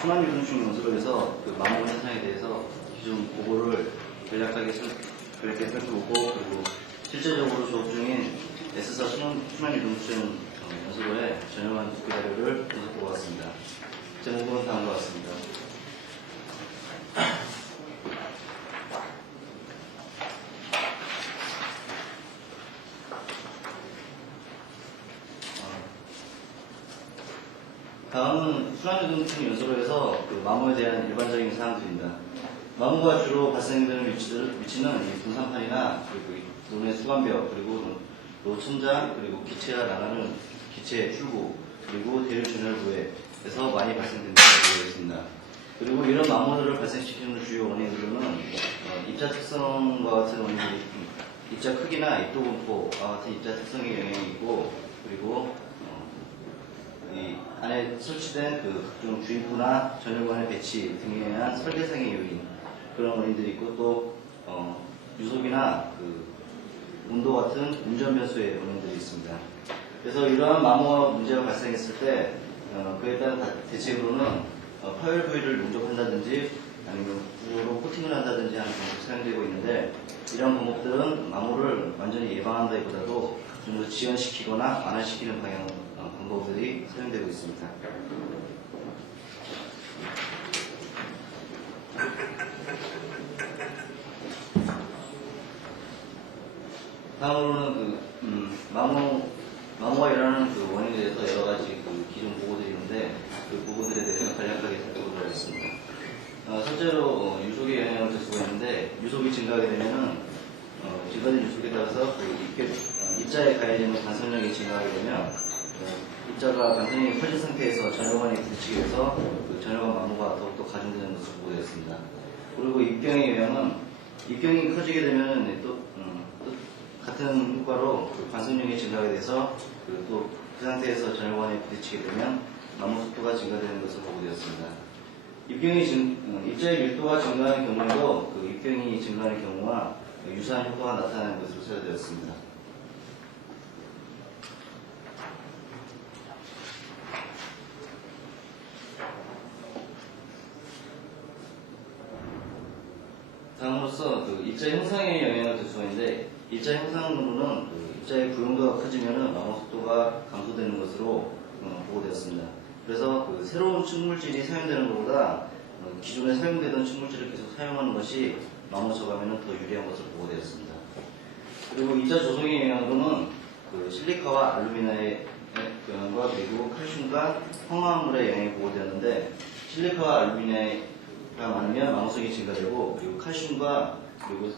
순환 유동층 연습을 해서 그 마모 현상에 대해서 기존 보고를 간략하게 살펴보고, 그리고 실제적으로 조업 중인 S사 순환 유동층 연습에 전용한 독해 자료를 분석해 보았습니다. 제목은 다음과 같습니다. 다음은 순환유동층 연소로 해서 그 마모에 대한 일반적인 사항들입니다. 마모가 주로 발생되는 위치는 이 분산판이나 그리고 논의 수관벽, 그리고 노천장, 그리고 기체가 나가는 기체 출구, 그리고 대류 전열부에서 많이 발생된다고 되어있습니다. 그리고 이런 마모들을 발생시키는 주요 원인들은 입자 특성과 같은 원인들이, 입자 크기나 입도 분포와 같은 입자 특성의 영향이 있고, 그리고 이 안에 설치된 그 각종 주입구나 전열관의 배치 등에 의한 설계상의 요인, 그런 원인들이 있고, 또 유속이나 그 온도 같은 운전 변수의 원인들이 있습니다. 그래서 이러한 마모 문제가 발생했을 때 그에 따른 대책으로는 파열 부위를 용접한다든지 아니면 구조로 코팅을 한다든지 하는 방법이 사용되고 있는데, 이런 방법들은 마모를 완전히 예방한다기보다도 좀 더 지연시키거나 완화시키는 방법들이 사용되고 있습니다. 다음으로는 마모가 일어나는 그 원인에 대해서 여러 가지 그 기존 보고들이 있는데, 그 보고들에 대해서 간략하게 살펴보도록 하겠습니다. 실제로 유속의 영향을 줄 수가 있는데, 유속이 증가하게 되면은 증가된 유속에 따라서 그 입자에 가해지는 반선력이 증가하게 되면 입자가 반선력이 커진 상태에서 전열관에 부딪히게 해서 그 전열관 마모가 더욱더 가중되는 것으로 보고되었습니다. 그리고 입경의 영향은 입경이 커지게 되면 또 같은 효과로 그 반선력이 증가하게 돼서 또 그 상태에서 전열관에 부딪히게 되면 마모 속도가 증가되는 것으로 보고되었습니다. 입자의 밀도가 증가하는 경우에도 그 입경이 증가하는 경우와 유사한 효과가 나타나는 것으로 찾아되었습니다. 다음으로써 그 입자 형상에 영향을 줄 수가 있는데, 입자 형상으로는 그 입자의 구용도가 커지면 마모 속도가 감소되는 것으로 보고되었습니다. 그래서 그 새로운 층물질이 사용되는 것보다 기존에 사용되던 층물질을 계속 사용하는 것이 마모 저감에는 더 유리한 것으로 보고되었습니다. 그리고 입자 조성의 영향으로는 그 실리카와 알루미나의 영향과, 그리고 칼슘과 황화물의 영향이 보고되었는데, 실리카와 알루미나가 많으면 마모성이 증가되고, 그리고 칼슘과 그리고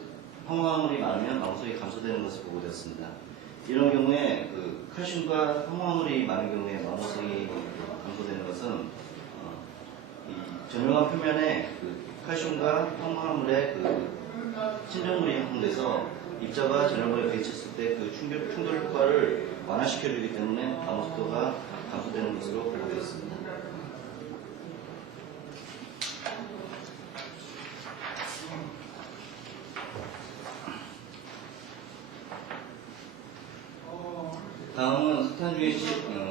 황화물이 많으면 마모성이 감소되는 것을 보고되었습니다. 이런 경우에 그 칼슘과 황화물이 많은 경우에 마모성이 감소되는 것은 이 전열관 표면에 그 칼슘과 황화물의 그 친정물이 형성돼서 입자가 전열관에 부딪혔을 때 그 충돌 효과를 완화시켜주기 때문에 마모 속도가 감소되는 것으로 보고되었습니다. 다음은 석탄 중의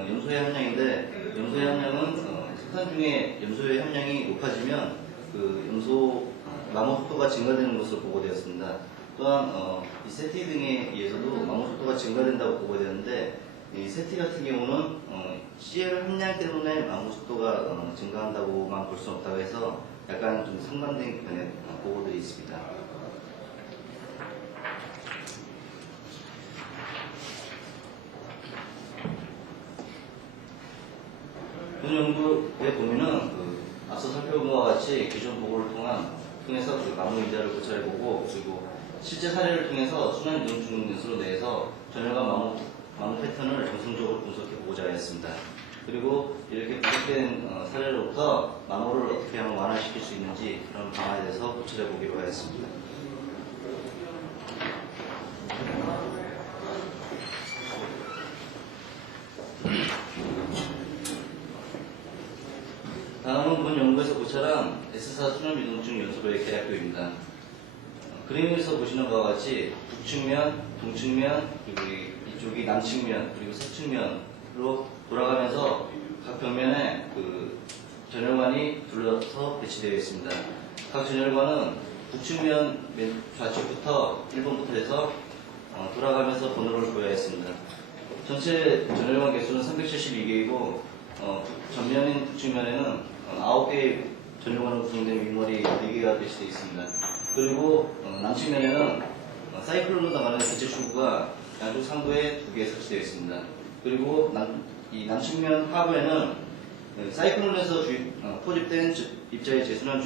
염소의 함량인데, 염소의 함량은 석탄 중에 염소의 함량이 높아지면 그 마모 속도가 증가되는 것으로 보고되었습니다. 또한 이 세티 등에 의해서도 마모 속도가 증가된다고 보고되었는데, 이 세티 같은 경우는 CL 함량 때문에 마모 속도가 증가한다고만 볼 수 없다고 해서 약간 좀 상반된 견해 보고들이 있습니다. 본 연구의 범위는 앞서 살펴본 것과 같이 기존 보고를 통해서 그 마모 인자를 고찰해보고, 그리고 실제 사례를 통해서 순환 유동층 연수로 내에서 전열관 마모 패턴을 정성적으로 분석해보고자 하였습니다. 그리고 이렇게 분석된 사례로부터 마모를 어떻게 하면 완화시킬 수 있는지 그런 방안에 대해서 고찰해보기로 하였습니다. 다음은 본 연구에서 고찰한 S사 순환 유동층 연소로의 계략표입니다. 그림에서 보시는 바와 같이 북측면, 동측면, 그리고 이쪽이 남측면, 그리고 서측면으로 돌아가면서 각 벽면에 그 전열관이 둘러 배치되어 있습니다. 각 전열관은 북측면 맨 좌측부터 1번부터 해서 돌아가면서 번호를 부여하 했습니다. 전체 전열관 개수는 372개이고 전면인 북측면에는 9개의 전열관으로 구성된 윗머리 4개가 배치되어 있습니다. 그리고 남측면에는 사이클론으로 나가는 기체 출구가 양쪽 상부에 2개 설치되어 있습니다. 그리고 이 남측면 하부에는 사이클론에서 포집된 입자의 재순환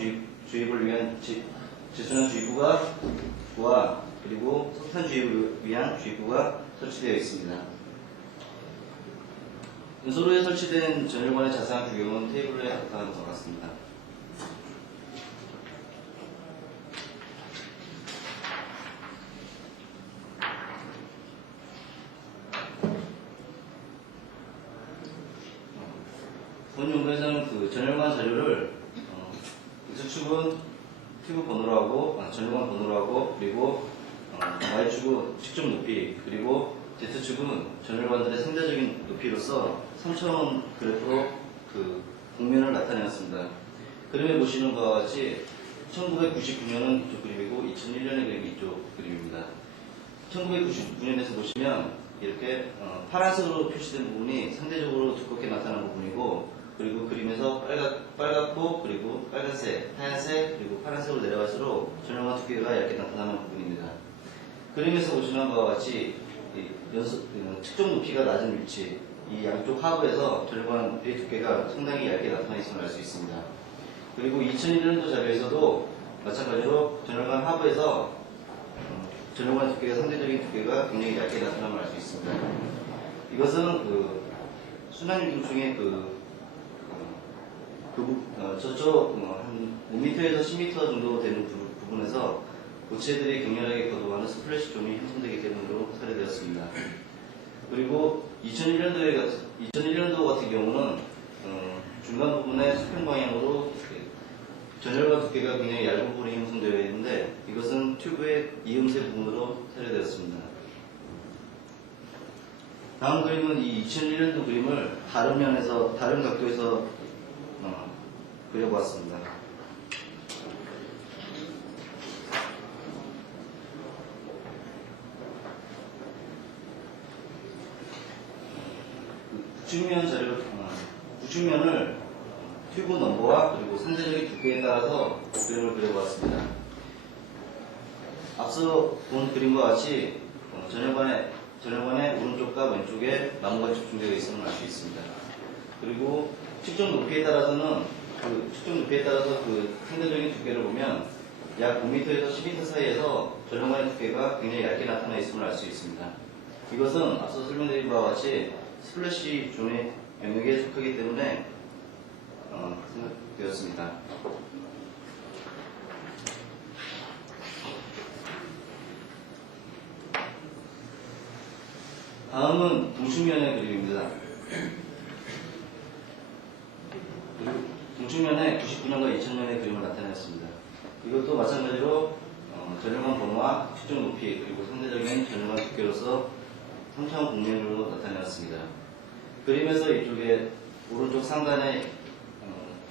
주입을 위한 재순환 주입구와 그리고 석탄 주입을 위한 주입구가 설치되어 있습니다. 연소로에 설치된 전열관의 자세한 규격은 테이블에 나타난 것 같습니다. 본 연구에서는 그 전열관 자료를 X축은 튜브 번호로 하고 전열관 번호로 하고 그리고 Y축은 측정 높이 그리고 Z축은 전열관들의 상대적인 높이로서 3차원 그래프로 그 곡면을 나타내었습니다. 그림에 보시는 바와 같이 1999년은 이쪽 그림이고 2001년의 그림이 이쪽 그림입니다. 1999년에서 보시면 이렇게 파란색으로 표시된 부분이 상대적으로 두껍게 나타난 부분이고 그리고 그림에서 빨갛고 그리고 빨간색, 하얀색 그리고 파란색으로 내려갈수록 전열관 두께가 얇게 나타나는 부분입니다. 그림에서 보시는 바와 같이 측정 높이가 낮은 위치 이 양쪽 하부에서 전열관의 두께가 상당히 얇게 나타나 있음을 알 수 있습니다. 그리고 2001년도 자료에서도 마찬가지로 전열관 하부에서 전열관 두께가 상대적인 두께가 굉장히 얇게 나타남을 알 수 있습니다. 이것은 그 순환유경 중에 저쪽 한 5m에서 10m 정도 되는 부분에서 고체들이 격렬하게 거동하는 스플래시 존이 형성되기 때문으로 사례되었습니다. 그리고 2001년도 같은 경우는 중간 부분에 수평 방향으로 전열관 두께가 굉장히 얇은 부분이 형성되어 있는데 이것은 튜브의 이음새 부분으로 사례되었습니다. 다음 그림은 이 2001년도 그림을 다른 면에서 다른 각도에서 그려보았습니다. 북측면을 튜브 넘버와 그리고 상대적인 두께에 따라서 그림을 그려보았습니다. 앞서 본 그림과 같이 전열관의 오른쪽과 왼쪽에 나무가 집중되어 있음을 알 수 있습니다. 그리고 측정 높이에 따라서 그 상대적인 두께를 보면 약 5m에서 10m 사이에서 전열관의 두께가 굉장히 얇게 나타나 있음을 알 수 있습니다. 이것은 앞서 설명드린 바와 같이 스플래시 존의 영역에 속하기 때문에 생각되었습니다. 다음은 동측면의 그림입니다. 동측면에 99년과 2000년의 그림을 나타냈습니다. 이것도 마찬가지로 전열관 번호와 측정 높이 그리고 상대적인 전열관 두께로서 3차원 곡면으로 나타내었습니다. 그림에서 이쪽에 오른쪽 상단에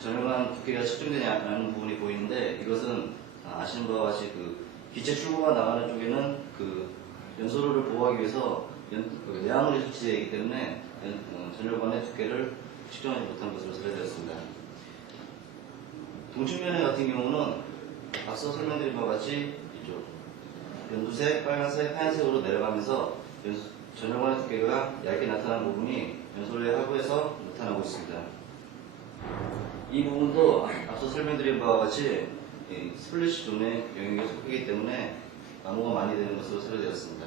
전열관 두께가 측정되지 않는 부분이 보이는데 이것은 아시는 바와 같이 그 기체 출구가 나가는 쪽에는 그 연소로를 보호하기 위해서 내화물이 설치되어 있기 때문에 전열관의 두께를 측정하지 못한 것으로 사례되었습니다. 동측면에 같은 경우는 앞서 설명드린 바와 같이 이쪽 연두색, 빨간색, 하얀색으로 내려가면서 전열관의 두께가 얇게 나타난 부분이 연소로의 하부에서 나타나고 있습니다. 이 부분도 앞서 설명드린 바와 같이 스플래시 존의 영역에 속하기 때문에 나무가 많이 되는 것으로 사례되었습니다.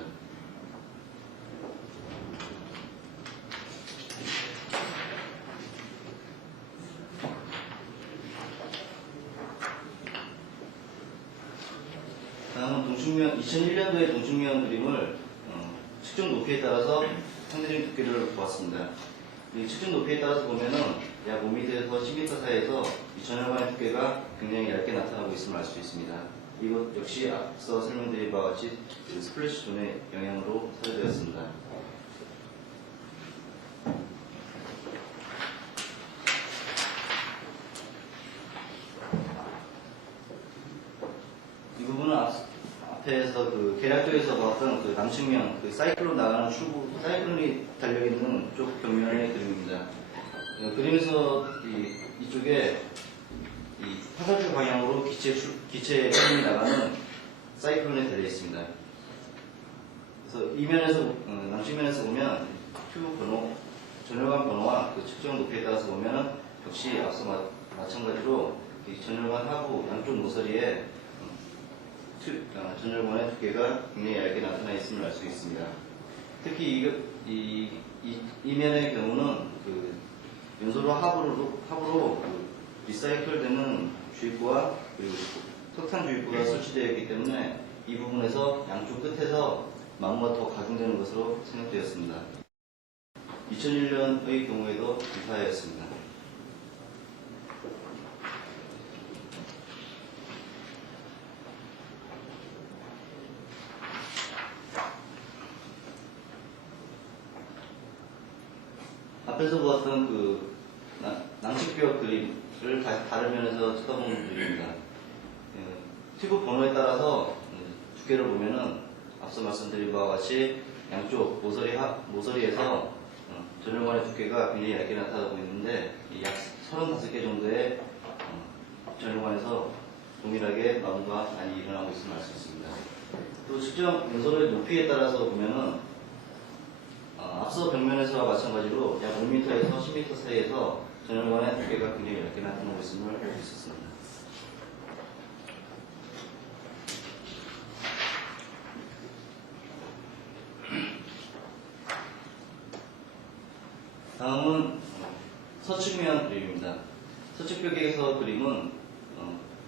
다음은 2001년도의 동측면 그림을 측정 높이에 따라서 상대적인 두께를 보았습니다. 이 측정 높이에 따라서 보면은 약 5m에서 10m 사이에서 이 전열관의 두께가 굉장히 얇게 나타나고 있음을 알 수 있습니다. 이것 역시 앞서 설명드린 바와 같이 스플래시 존의 영향으로 사례되었습니다. 1m에서 그 계략도에서 봤던 그 남측면 그 사이클론 나가는 출구 사이클론이 달려 있는 쪽 벽면의 그림입니다. 그림에서 이쪽에 이 화살표 방향으로 기체 흐름이 나가는 사이클론이 달려 있습니다. 그래서 이면에서 남측면에서 보면 큐 번호, 전열관 번호와 그 측정 높이에 따라서 보면 역시 앞서 마찬가지로 이 전열관 하부 양쪽 모서리에 전열관의 두께가 굉장히 얇게 나타나 있음을 알 수 있습니다. 특히 이면의 경우는 그 연소로 하부로 그 리사이클되는 주입구와 그리고 석탄 주입구가 설치되어 있기 때문에 이 부분에서 양쪽 끝에서 마모가 더 가중되는 것으로 생각되었습니다. 2001년의 경우에도 유사하였습니다. 앞에서 보았던 그 낭측벽 그림을 다른 면에서 쳐다보는 그림입니다. 튜브 번호에 따라서 두께를 보면은 앞서 말씀드린 바와 같이 양쪽 모서리에서 전열관의 두께가 굉장히 얇게 나타나고 있는데 약 35개 정도의 전열관에서 동일하게 마모가 많이 일어나고 있음을 알 수 있습니다. 또 측정 연소의 높이에 따라서 보면은 앞서 벽면에서와 마찬가지로 약 5m에서 10m 사이에서 전열관의 두께가 굉장히 얇게 나타나고 있음을 알 수 있었습니다. 다음은 서측면 그림입니다. 서측벽에서 그림은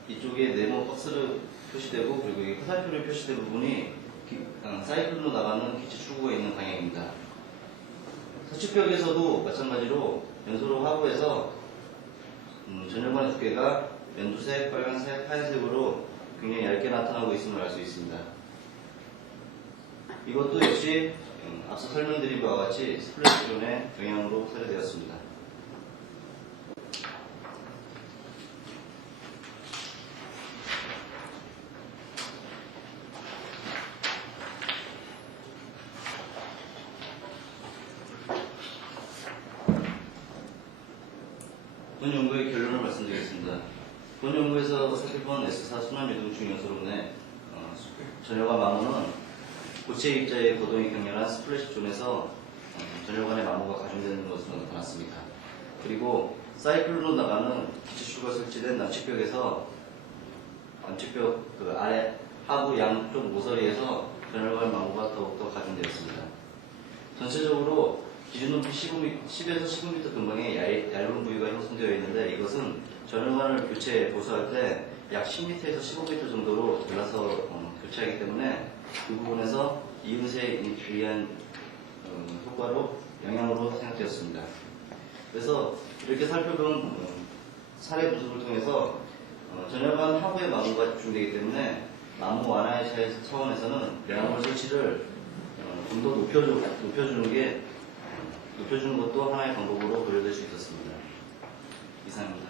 이쪽에 네모 박스로 표시되고 그리고 이 화살표로 표시된 부분이 사이클로 나가는 기체 출구가 있는 방향입니다. 서측벽에서도 마찬가지로 연소로 하부에서 전열관의 두께가 연두색, 빨간색, 하얀색으로 굉장히 얇게 나타나고 있음을 알 수 있습니다. 이것도 역시 앞서 설명드린 바와 같이 스플래시존의 영향으로 사례되었습니다. 본 연구의 결론을 말씀드리겠습니다. 본 연구에서 살펴본 S사 순환유동중 연소로 인해 전열관 마모는 고체 입자의 거동이 격렬한 스플래시 존에서 전열관의 마모가 가중되는 것으로 나타났습니다. 그리고 사이클로 나가는 기체 출구가 설치된 남측벽에서 남측벽 그 아래 하부 양쪽 모서리에서 전열관 마모가 더욱더 가중되었습니다. 전체적으로 기준 높이 10에서 15m 근방에 얇은 부위가 형성되어 있는데 이것은 전열관을 보수할 때 약 10m에서 15m 정도로 잘라서 교체하기 때문에 그 부분에서 이음새에 의한 영향으로 생각되었습니다. 그래서 이렇게 살펴본 사례 분석을 통해서 전열관 하부의 마모가 집중되기 때문에 마모 완화의 차원에서는 내화물 설치를 좀 더 높여주는 것도 하나의 방법으로 고려될 수 있었습니다. 이상입니다.